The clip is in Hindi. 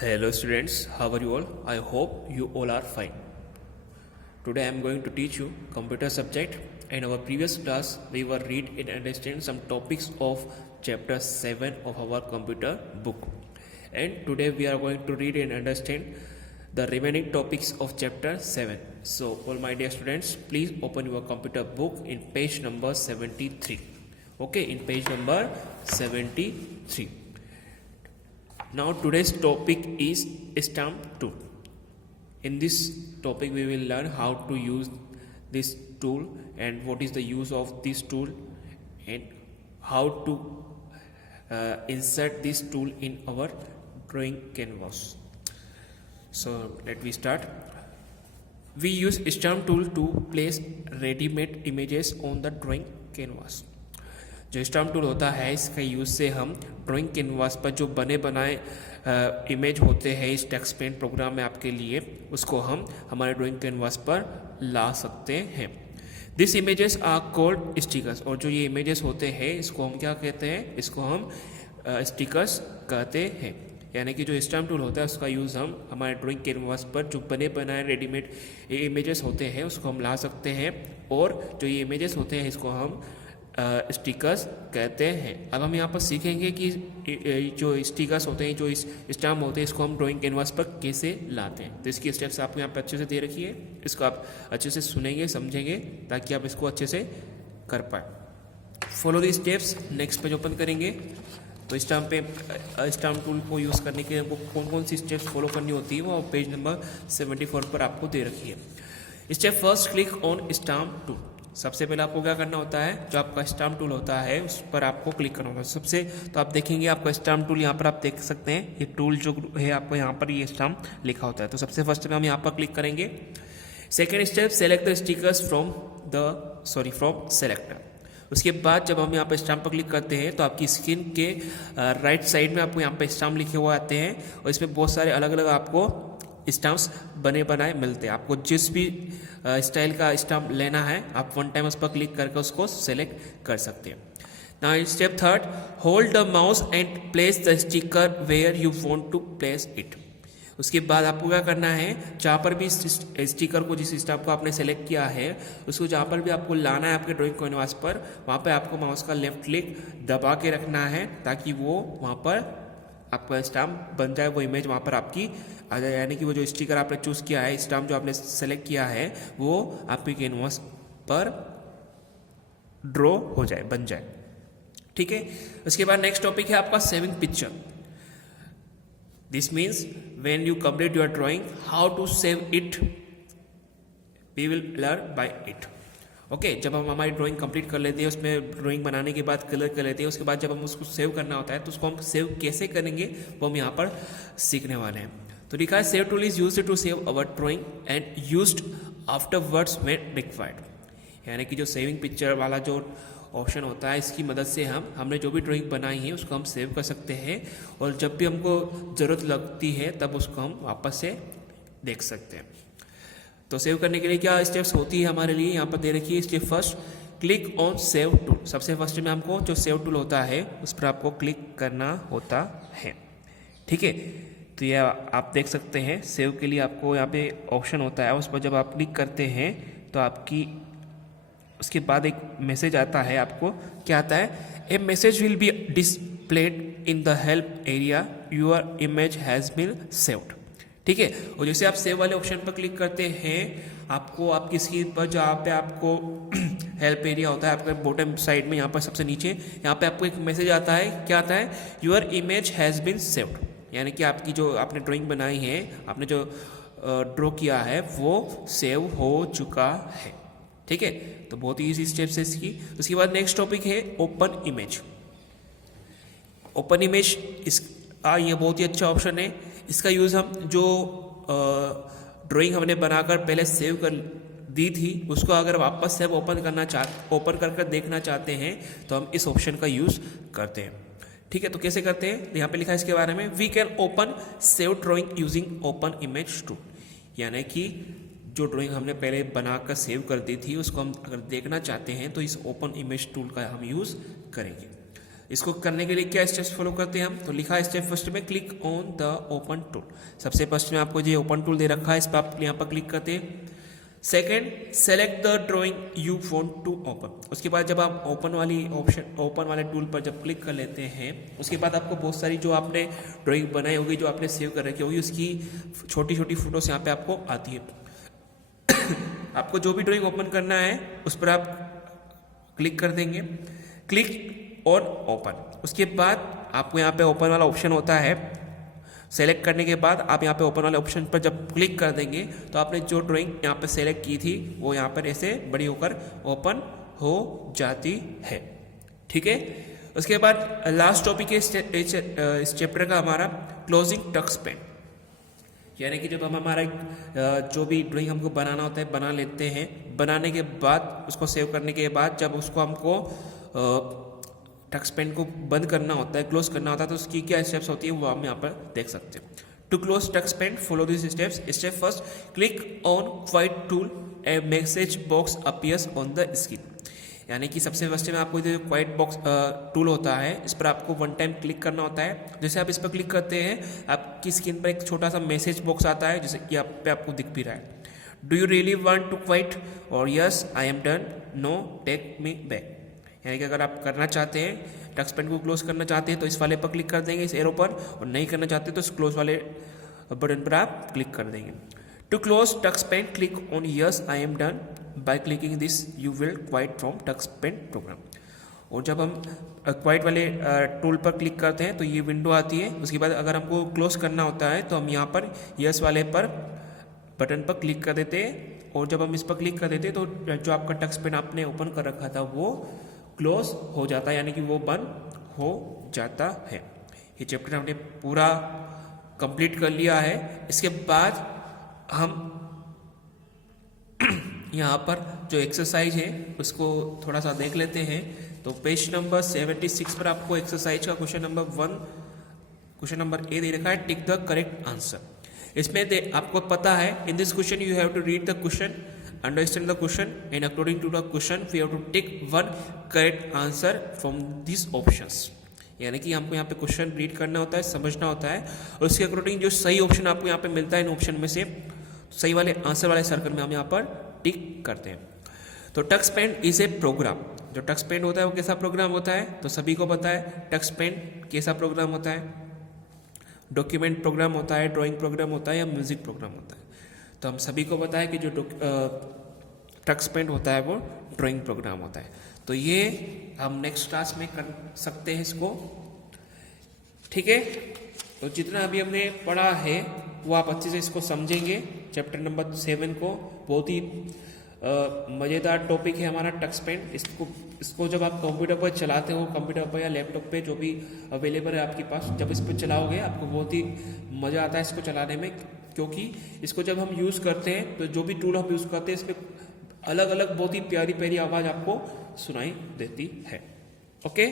Hello students, how are you all? I hope you all are fine. Today I am going to teach you computer subject. In our previous class we were read and understand some topics of chapter 7 of our computer book. And today we are going to read and understand the remaining topics of chapter 7. So all my dear students, please open your computer book in page number 73. Okay, in page number 73. Now today's topic is stamp tool. In this topic we will learn how to use this tool and what is the use of this tool and how to insert this tool in our drawing canvas. So let me start. We use stamp tool to place ready-made images on the drawing canvas. जो स्टैम्प टूल होता है इसका यूज़ से हम ड्राइंग कैनवास पर जो बने बनाए इमेज होते हैं इस टेक्स्ट पेंट प्रोग्राम में आपके लिए उसको हम हमारे ड्राइंग कैनवास पर ला सकते हैं. This images are called stickers. और जो ये इमेजेस होते हैं इसको हम क्या कहते हैं? इसको हम स्टिकर्स कहते हैं. यानी कि जो स्टैम्प टूल होता है उसका यूज़ हम हमारे ड्राइंग कैनवास पर जो बने बनाए रेडीमेड इमेजेस होते हैं उसको हम ला सकते हैं. और जो ये इमेजेस होते हैं इसको हम स्टिकर्स कहते हैं. अब हम यहाँ पर सीखेंगे कि जो स्टिकर्स होते हैं जो इस स्टैम्प होते हैं इसको हम ड्राइंग कैनवास पर कैसे लाते हैं. तो इसकी स्टेप्स आपको यहाँ पर अच्छे से दे रखी है. इसको आप अच्छे से सुनेंगे समझेंगे ताकि आप इसको अच्छे से कर पाए. Follow the steps. Next page open करेंगे तो स्टैम्प टूल को यूज़ करने के लिए हमको कौन कौन सी स्टेप्स फॉलो करनी होती है वो पेज नंबर 74 पर आपको दे रखी है. Step first, click on stamp tool. सबसे पहले आपको क्या करना होता है? जो आपका स्टैम्प टूल होता है उस पर आपको क्लिक करना होता है. सबसे तो आप देखेंगे आपका स्टैम्प टूल यहाँ पर आप देख सकते हैं ये टूल जो है आपको यहाँ पर ये स्टैम्प लिखा होता है. तो सबसे फर्स्ट में हम यहाँ पर क्लिक करेंगे. Second step, select the stickers from selector. उसके बाद जब हम यहाँ पर स्टैम्प पर क्लिक करते हैं तो आपकी स्क्रीन के राइट साइड में आपको यहाँ पर स्टैम्प लिखे हुए आते हैं और इसमें बहुत सारे अलग अलग आपको स्टैम्प्स बने बनाए मिलते हैं. आपको जिस भी स्टाइल का स्टैम्प लेना है आप वन टाइम उस पर क्लिक करके उसको सेलेक्ट कर सकते हैं. Now step third, hold the mouse and place the sticker where you want to place it. उसके बाद आपको क्या करना है? जहाँ पर भी स्टिकर को जिस स्टैम्प को आपने सेलेक्ट किया है उसको जहाँ पर भी आपको लाना है आपके ड्राइंग कैनवास पर वहाँ पर आपको माउस का लेफ्ट क्लिक दबा के रखना है ताकि वो वहाँ पर आपका स्टैम्प बन जाए. वो इमेज वहाँ पर आपकी आ जाए. यानी कि वो जो स्टिकर आपने चूज़ किया है स्टैम्प जो आपने सेलेक्ट किया है वो आपके कैनवास पर ड्रॉ हो जाए, बन जाए. ठीक है. उसके बाद नेक्स्ट टॉपिक है आपका saving picture. This means when you complete your drawing how to save it we will learn by it. Okay, जब हम हमारी ड्राइंग कंप्लीट कर लेते हैं उसमें ड्राइंग बनाने के बाद कलर कर लेते हैं उसके बाद जब हम उसको सेव करना होता है तो उसको हम सेव कैसे करेंगे वो हम यहाँ पर सीखने वाले हैं. तो लिखा है save tool is used to save our drawing and used afterwards when required. यानी कि जो सेविंग पिक्चर वाला जो ऑप्शन होता है इसकी मदद से हमने जो भी ड्राइंग बनाई है उसको हम सेव कर सकते हैं और जब भी हमको ज़रूरत लगती है तब उसको हम वापस से देख सकते हैं. तो सेव करने के लिए क्या स्टेप्स होती है हमारे लिए यहाँ पर दे रखी है. Step first, click on save tool. सबसे फर्स्ट में हमको जो सेव टूल होता है उस पर आपको क्लिक करना होता है. ठीक है. तो ये आप देख सकते हैं सेव के लिए आपको यहाँ पे ऑप्शन होता है उस पर जब आप क्लिक करते हैं तो आपकी उसके बाद एक मैसेज आता है. आपको क्या आता है? A message will be displayed in the help area, your image has been saved. ठीक है. और जैसे आप सेव वाले ऑप्शन पर क्लिक करते हैं आपको आपकी स्क्रीन पर जहाँ पे आपको हेल्प एरिया होता है आपके बॉटम साइड में यहाँ पर सबसे नीचे यहाँ पे आपको एक मैसेज आता है. क्या आता है? Your image has been saved. यानी कि आपकी जो आपने ड्राइंग बनाई है आपने जो ड्रॉ किया है वो सेव हो चुका है. ठीक है. तो बहुत ही ईजी स्टेप्स है इसकी. उसके बाद नेक्स्ट टॉपिक है ओपन इमेज. ओपन इमेज ये बहुत ही अच्छा ऑप्शन है. इसका यूज़ हम जो ड्राइंग हमने बनाकर पहले सेव कर दी थी उसको अगर वापस से ओपन कर देखना चाहते हैं तो हम इस ऑप्शन का यूज़ करते हैं. ठीक है. तो कैसे करते हैं? यहाँ पे लिखा है इसके बारे में, we can open save drawing using open image tool. यानी कि जो ड्राइंग हमने पहले बनाकर सेव कर दी थी उसको हम अगर देखना चाहते हैं तो इस ओपन इमेज टूल का हम यूज़ करेंगे. इसको करने के लिए क्या स्टेप्स फॉलो करते हैं हम, तो लिखा है स्टेप फर्स्ट में click on the open tool. सबसे फर्स्ट में आपको ये ओपन टूल दे रखा है, इस पर आप यहाँ पर क्लिक करते हैं। Second, select the drawing you want to open. उसके बाद जब आप ओपन वाले टूल पर जब क्लिक कर लेते हैं, उसके बाद आपको बहुत सारी जो आपने ड्राइंग बनाई होगी, जो आपने सेव कर रखी होगी, उसकी छोटी छोटी फोटोस यहाँ पे आपको आती है। आपको जो भी ड्राइंग ओपन करना है उस पर आप क्लिक कर देंगे, क्लिक ऑन ओपन। उसके बाद आपको यहाँ पे ओपन वाला ऑप्शन होता है, सेलेक्ट करने के बाद आप यहाँ पे ओपन वाले ऑप्शन पर जब क्लिक कर देंगे तो आपने जो ड्राइंग यहाँ पे सेलेक्ट की थी वो यहाँ पर ऐसे बड़ी होकर ओपन हो जाती है। ठीक है, उसके बाद लास्ट टॉपिक है इस चैप्टर का हमारा क्लोजिंग टक्स पेन। यानी कि जब हम हमारा जो भी ड्राइंग हमको बनाना होता है बना लेते हैं, बनाने के बाद उसको सेव करने के बाद जब उसको हमको टक्स पेन को बंद करना होता है, क्लोज करना होता है, तो उसकी क्या स्टेप्स होती है वो हम यहाँ पर देख सकते हैं। To close Tux Paint follow this steps. Step first, click on white tool, a message box appears on the screen. यानी कि सबसे फर्स्ट में आपको जो व्हाइट बॉक्स टूल होता है, इस पर आपको वन टाइम क्लिक करना होता है। जैसे आप इस पर क्लिक करते हैं, आपकी स्क्रीन पर एक छोटा सा मैसेज बॉक्स आता है, जैसे कि आप पे आपको दिख भी रहा है, do you really want to quit, और yes I am done, no take me back. यानी कि अगर आप करना चाहते हैं, टक्स पेन को क्लोज करना चाहते हैं तो इस वाले पर क्लिक कर देंगे, इस एरो पर, और नहीं करना चाहते तो इस क्लोज वाले बटन पर आप क्लिक कर देंगे। To close Tux Paint click on yes I am done, by clicking this you will quit from Tux Paint program. और जब हम क्वाइट वाले टूल पर क्लिक करते हैं तो ये विंडो आती है। उसके बाद अगर हमको क्लोज करना होता है तो हम यहाँ पर यस वाले पर बटन पर क्लिक कर देते हैं, और जब हम इस पर क्लिक कर देते हैं तो जो आपका टक्स पेन आपने ओपन कर रखा था वो क्लोज हो जाता है, यानी कि वो बंद हो जाता है। ये चैप्टर हमने पूरा कंप्लीट कर लिया है। इसके बाद हम यहाँ पर जो एक्सरसाइज है उसको थोड़ा सा देख लेते हैं। तो पेज नंबर 76 पर आपको एक्सरसाइज का क्वेश्चन नंबर ए दे रखा है, टिक द करेक्ट आंसर। इसमें आपको पता है, in this question you have to read the question, understand the question, and according to the question we have to take one correct answer from these options। यानी कि हमको यहाँ पे क्वेश्चन रीड करना होता है, समझना होता है, और उसके अकॉर्डिंग जो सही ऑप्शन आपको यहाँ पे मिलता है इन ऑप्शन में से सही वाले आंसर वाले सर्कल में हम यहाँ पर टिक करते हैं। तो Tux Paint is a program. जो टक्स पेन होता है वो कैसा प्रोग्राम होता है, तो सभी को पता है टक्स पेन कैसा प्रोग्राम होता है। डॉक्यूमेंट प्रोग्राम होता है, ड्राइंग प्रोग्राम होता है, या म्यूजिक प्रोग्राम होता है। तो हम सभी को पता है कि जो टक्स पेन होता है वो ड्राइंग प्रोग्राम होता है। तो ये हम नेक्स्ट क्लास में कर सकते हैं इसको। ठीक है, तो जितना अभी हमने पढ़ा है वो आप अच्छे से इसको समझेंगे। चैप्टर नंबर 7 को बहुत ही मज़ेदार टॉपिक है हमारा टक्स पेन। इसको जब आप कंप्यूटर पर चलाते हो, कंप्यूटर पर या लैपटॉप पे जो भी अवेलेबल है आपके पास, जब इस पर चलाओगे आपको बहुत ही मज़ा आता है इसको चलाने में, क्योंकि इसको जब हम यूज़ करते हैं तो जो भी टूल हम यूज़ करते हैं इसमें अलग अलग बहुत ही प्यारी प्यारी आवाज़ आपको सुनाई देती है। ओके।